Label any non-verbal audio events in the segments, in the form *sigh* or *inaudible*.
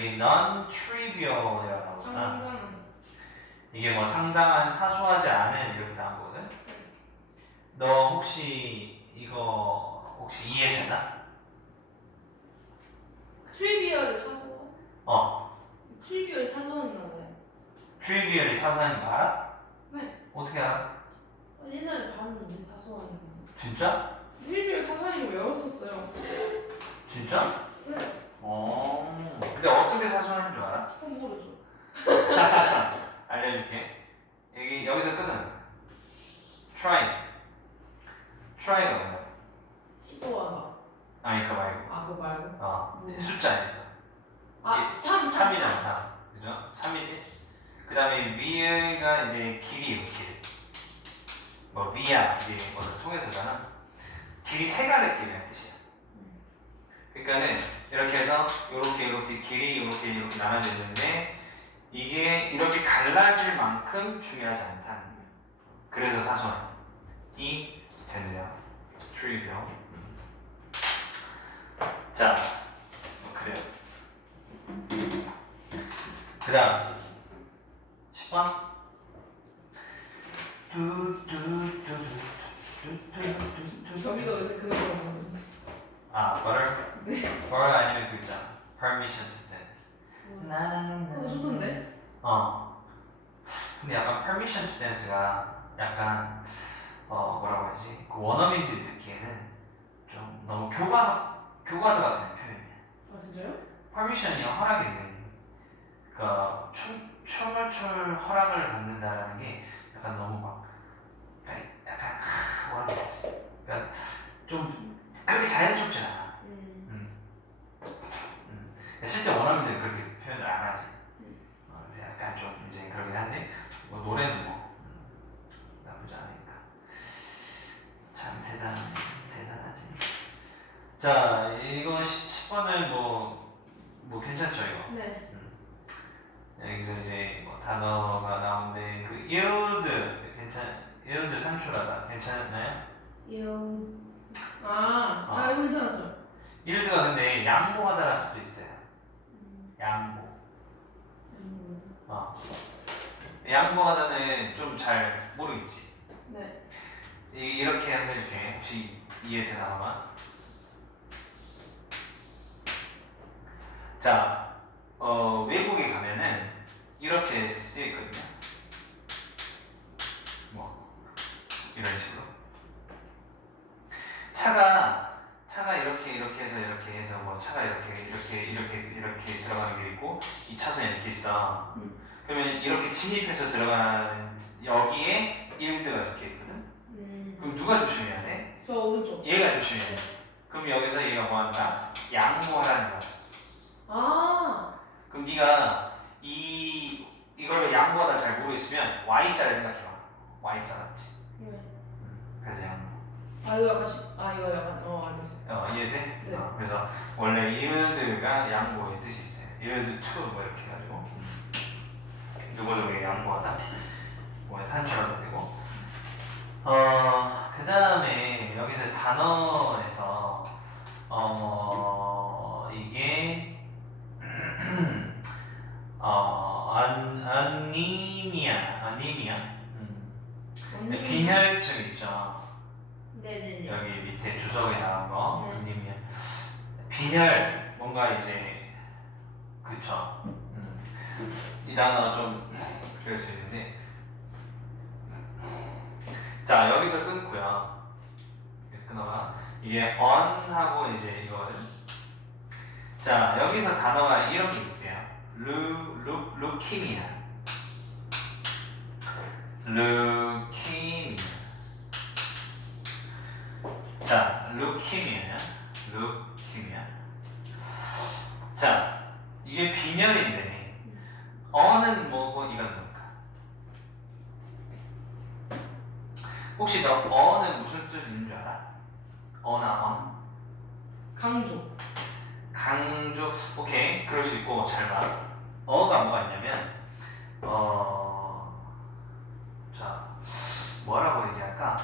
여기 non-trivial이라고 나오잖아. 상당한 이게 뭐 상당한 사소하지 않은 이렇게 나온 거거든. 너 혹시 이거 혹시 이해되나? 트리비얼 사소 어, 트리비얼 사소한 건데 trivial이 사소한 거 알아? 네. 어떻게 알아? 옛날에 봤는데 사소한 거 진짜? 트리비얼 사소한 거 외웠었어요 진짜? 네 어. 근데 어떻게 사소한 줄 알아? 그건 모르죠 알려줄게. 여기 여기서 끝은 try. try가 뭐야? 시도하다 아니 그거 말고. 아 그거 말고 어 음. 숫자에서 아 3, 3, 3이잖아 3. 그죠? 3이지. 그 다음에 vi가 이제 길이 길. 뭐 via 이게 뭐 통해서잖아. 길이 세 갈래 길이라는 뜻이야. 그러니까는 이렇게 해서 이렇게 이렇게 길이 이렇게 이렇게 나눠져 있는데 이게 이렇게 갈라질 만큼 중요하지 않다는 거예요. 그래서 사소한이 된대요. trivial. 자, 뭐 그래요. 그 다음 10번 저기도 요새 그거 먹거든요 아, butter? 네 butter 아니면 그 있잖아 permission to dance 그거 좋던데? 어. 근데 약간 permission to dance가 약간 어 뭐라고 하지? 그 원어민들이 듣기에는 좀 너무 교과서 교과서 같은 표현이야. 아 진짜요? permission이 허락인데, 그러니까 춤 춤을 출 허락을 받는다라는 게 약간 너무 막 약간 약간 하, 뭐라고 하지? 그러니까 좀 그렇게 자연스럽진 않아. 음. 음. 음. 실제 원어민들은 그렇게 표현을 안 하지. 어, 그래서 약간 좀 이제 그러긴 한데 뭐 노래는 뭐 음, 나쁘지 않으니까 참 대단 대단하지. 자 이거 10번은 뭐, 뭐 괜찮죠 이거. 네 여기서 이제 뭐 단어가 나오는데 그 yield 괜찮 yield 산출하다 괜찮나요? 요... 아, 아. 아 이거 괜찮았어요 yield가 근데 양보하다라는 뜻도 있어요. 음. 양보. 음. 어. 양보하다는 좀 잘 모르겠지. 네 이- 이렇게 한번 해줄게. 혹시 이해되나 아마? 자, 어, 외국에 가면은 이렇게 쓰여 있거든요. 뭐 이런 식으로. 차가 차가 이렇게 이렇게 해서 이렇게 해서 뭐 차가 이렇게 이렇게 이렇게 이렇게 들어가는 게 있고 이 차선이 이렇게 있어. 음. 그러면 이렇게 진입해서 들어가는 여기에 1드가 적혀 있거든. 음. 그럼 누가 조심해야 돼? 저 오른쪽 얘가 조심해야 돼. 그럼 여기서 얘가 뭐 한다? 양보하라는 거야. 아 그럼 네가 이 이거를 양보하다 잘 모르겠으면 Y자를 생각해봐. Y자 맞지? 네. 그래서 양보. 아 이거 약간 시... 아 이거 약간 어 알겠어요 어, 이해돼? 네. 어, 그래서 원래 yield가 양보의 뜻이 있어요. yield to 뭐 이렇게 해가지고 누구누구에게 양보하다. 뭐 산출하도 되고. 어, 그 다음에 여기서 단어에서 어 이게 *clears throat* 어 안, 아니미아 아니미아 음. 빈혈증 있죠. 네네네 여기 밑에 주석에 나온 거 네. 아니면 빈혈 뭔가 이제 그쵸. 음. 이 단어 좀 그럴 수 있는데. 자 여기서 끊고요. 여기서 끊어봐. 이게 on하고 이제 이거는 자 여기서 단어가 이런 게 있대요. 루, 루, 루키미아 루키미아 자, 루키미아, 루키미아. 자, 이게 빈혈인데 어는 뭐고 이건 뭘까? 혹시 너 어는 무슨 뜻 있는 줄 알아? 어나 언? 강조 강조. 오케이, 그럴 수 있고 잘 봐. 어가 뭐가 있냐면 어, 자, 뭐라고 얘기할까?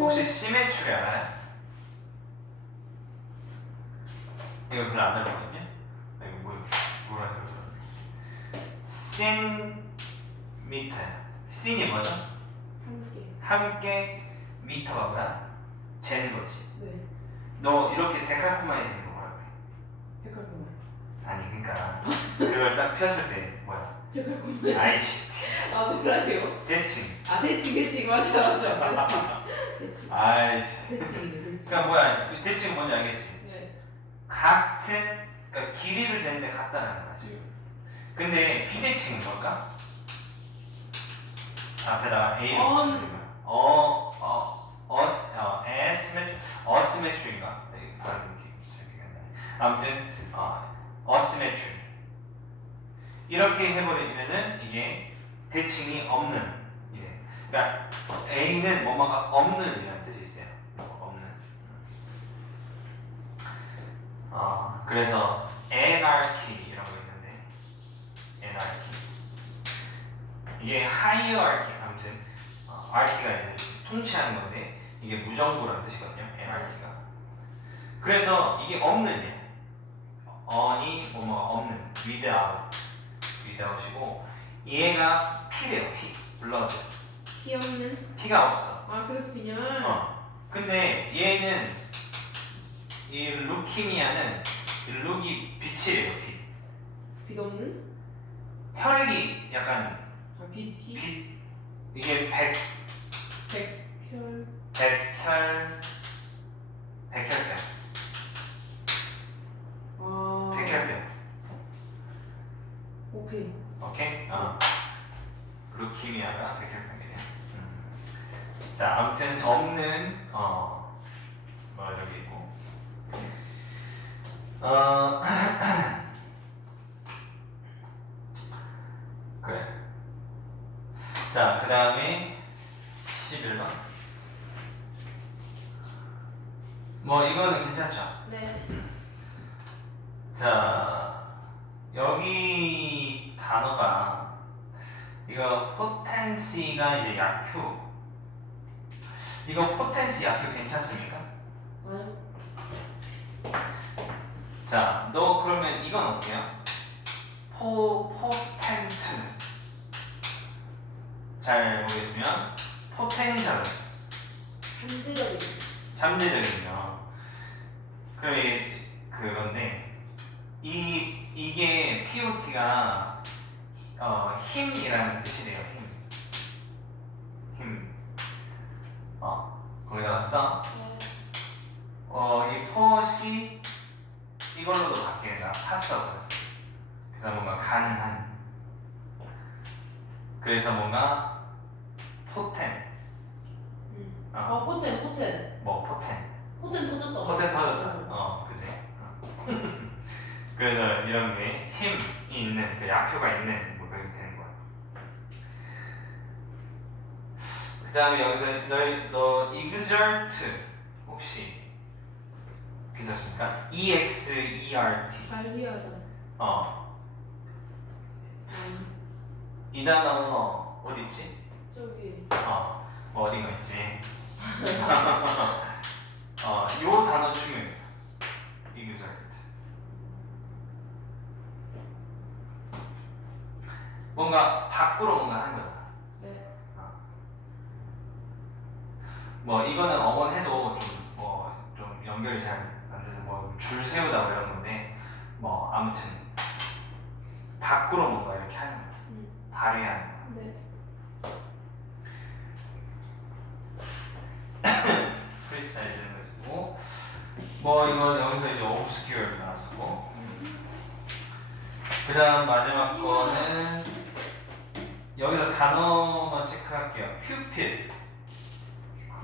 혹시 시메트리 알아요? 이거 별로 안 닮았거든요. 아, 이거 뭐 뭐라 그러죠? 센미터. 씬이 뭐죠? 함께. 함께 미터가 뭐야? 재는 거지. 네. 너 이렇게 데칼코마니지는 거 뭐라 그래? 데칼코마. 아니 그러니까 그걸 딱 폈을 때 뭐야? 데칼코마. 아이씨 아 뭐라요? 대칭. 아 대칭 대칭 맞아 맞아. 대칭. 아이씨. 대칭이네 대칭. 그러니까 뭐야? 대칭 뭔지 알겠지? 네. 같은 그러니까 길이를 재는데 같다는 거야 지금. 근데 비대칭은 뭘까? 앞에다가 거야. 어, 어, 어스, 어, 에스메, 어스메트리인가? 네, 발음 기억이 안 나네. 아무튼 어, 어스메트리. 이렇게 해버리면은 이게 대칭이 없는 이래. 그러니까 A는 뭐뭐가 없는 이라는 뜻이 있어요. 뭐가 없는. 어, 그래서 anarchy 이런 거 있는데 anarchy 이게 hierarchy 아무튼 어, archy가 이제 통치하는 건데 이게 무정부라는 뜻이거든요 anarchy가 그래서 이게 없는 일 on이 뭐뭐 없는 without without이고 얘가 피래요 피 blood 피 없는. 피가 없어 아 그래서 빈혈. 어. 근데 얘는 이 루키미아는 이 룩이 빛이래요 빛. 빛 없는. 혈액이 약간 아빛 피. 빛 이게 백 백혈. 백혈 백혈병 아. 백혈병 오케이. 오케이 어 루키미아가 백혈병이네 음. 자 아무튼 없는 어 뭐야 여기 있고 어 *clears throat* 그래 자 그 다음에 11번 뭐 이거는 괜찮죠 네. 자 여기 단어가 이거 포텐시가 이제 약효 이거 포텐시 약효 괜찮습니까? 아니. 자, 너 그러면 이건 어때요? 포 포텐트 잘 보겠으면 포텐셜 한지적인. 잠재적이요. 이게 그건데 이 이게 POT가 어, 힘이라는 뜻이래요. 힘. 힘. 어 거기다가 써. 어, 이 포엇 이 이걸로도 바뀌는다. 파서거든. 그래서 뭔가 가능한. 그래서 뭔가 포텐. 음. 어, 아 포텐 포텐. 뭐 포텐. 포텐 터졌다. 포텐 터졌다. 응. 어, 그지? 어. *laughs* 그래서 이런 게 힘이 있는, 그 약효가 있는 뭐 그렇게 되는 거야. 그 다음에 여기서 너, 너 exert 혹시 괜찮습니까? E X E R T. 발휘하다. 어, 음. 이 단어 어디 있지? 저기. 어, 뭐 어딘가 있지? *laughs* 어, 요 단어 중요해요. exert. 뭔가 밖으로 뭔가 하는 거다. 네. 뭐 이거는 어원 해도 좀뭐좀 연결이 잘 안 돼서 뭐 줄 세우다 뭐 이런 건데 뭐 아무튼 밖으로 뭔가 이렇게 하는 거야. 음. 발휘하는 거. 네. *coughs* 거 쓰고 뭐 이건 여기서 이제 obscure 나왔고 그 다음 마지막 거는 여기서 단어만 체크할게요 퓨필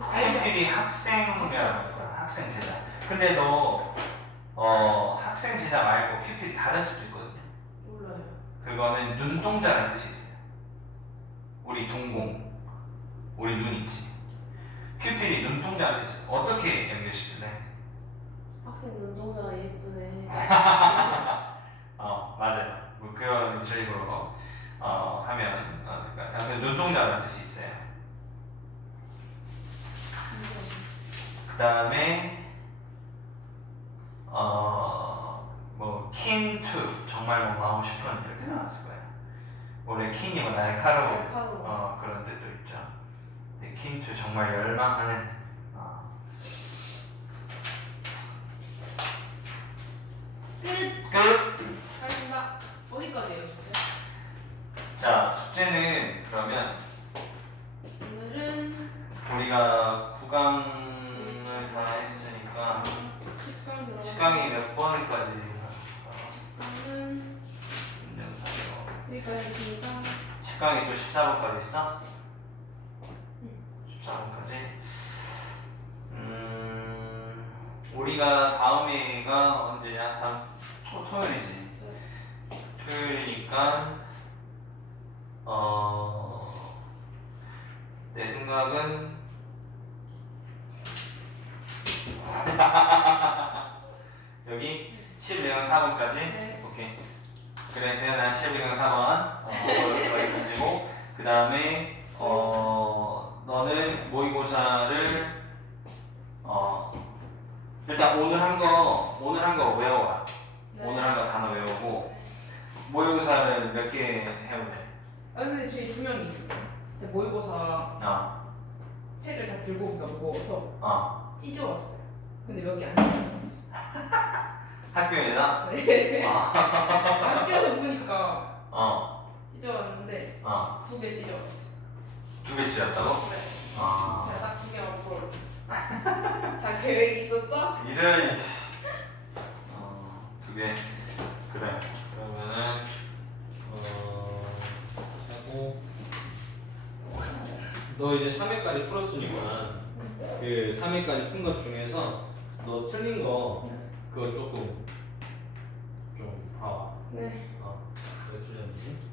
퓨필이 학생이라는 거야 학생 제자 근데 너 어, 학생 제자 말고 퓨필 다른 뜻도 있거든요 몰라요. 그거는 눈동자라는 뜻이 있어요 우리 동공 우리 눈 있지 퓨필이 눈동자라는 뜻이 있어요 어떻게 연결시킬래? 학생 눈동자가 예쁘네. *laughs* 어 맞아요. 뭐 그런 식으로 어 하면 어, 될것 같아요. 눈동자라는 뜻이 있어요. 그 다음에 어 keen to 정말 뭐 하고 싶은 이렇게 나왔을 거예요. 원래 keen이 뭐 날카로워. 어, 그런 뜻도 있죠. to 정말 열망하는 어, 끝. 끝. 하겠습니다. 어디까지예요, 숙제? 자 숙제는 그러면 오늘은 우리가 구강을 다 했으니까 10강 들어가서 10강이 몇 번까지 10강은 여기까지 했습니다. 10강이 또 14번까지 있어? 응. 14번까지 음 우리가 다음에가 언제냐? 다음 토, 토요일이지 토요일이니까 어 내 생각은 *laughs* 여기 11강 4번까지 네. 오케이 그래서 난 11강 4번 어, 여기까지고 그 다음에 어 너는 모의고사를 어 일단 오늘 한 거 오늘 한 거 외워라 네. 오늘 한 거 단어 외우고 모의고사를 몇 개 해올래? 아 근데 되게 중요한 게 있어요. 제가 모의고사 어, 책을 다 들고 오기가 무거워서 어. 찢어왔어요. 근데 몇 개 안 찢어왔어. *laughs* 학교에다? 네. 어, *laughs* 학교에서 보니까 어, 찢어왔는데 어. 두 개 찢어왔어. 두 개 찢었다고? 네. 어. 제가 딱두 개만 풀어. *laughs* 다 계획이 있었죠? 이런 씨. 어, 두 개 그래. 그러면은 어 하고 너 이제 3회까지 풀었으니까 그 3회까지 푼 것 중에서 너 틀린 거 그거 조금 좀 봐와. 네. 어, 왜 틀렸나?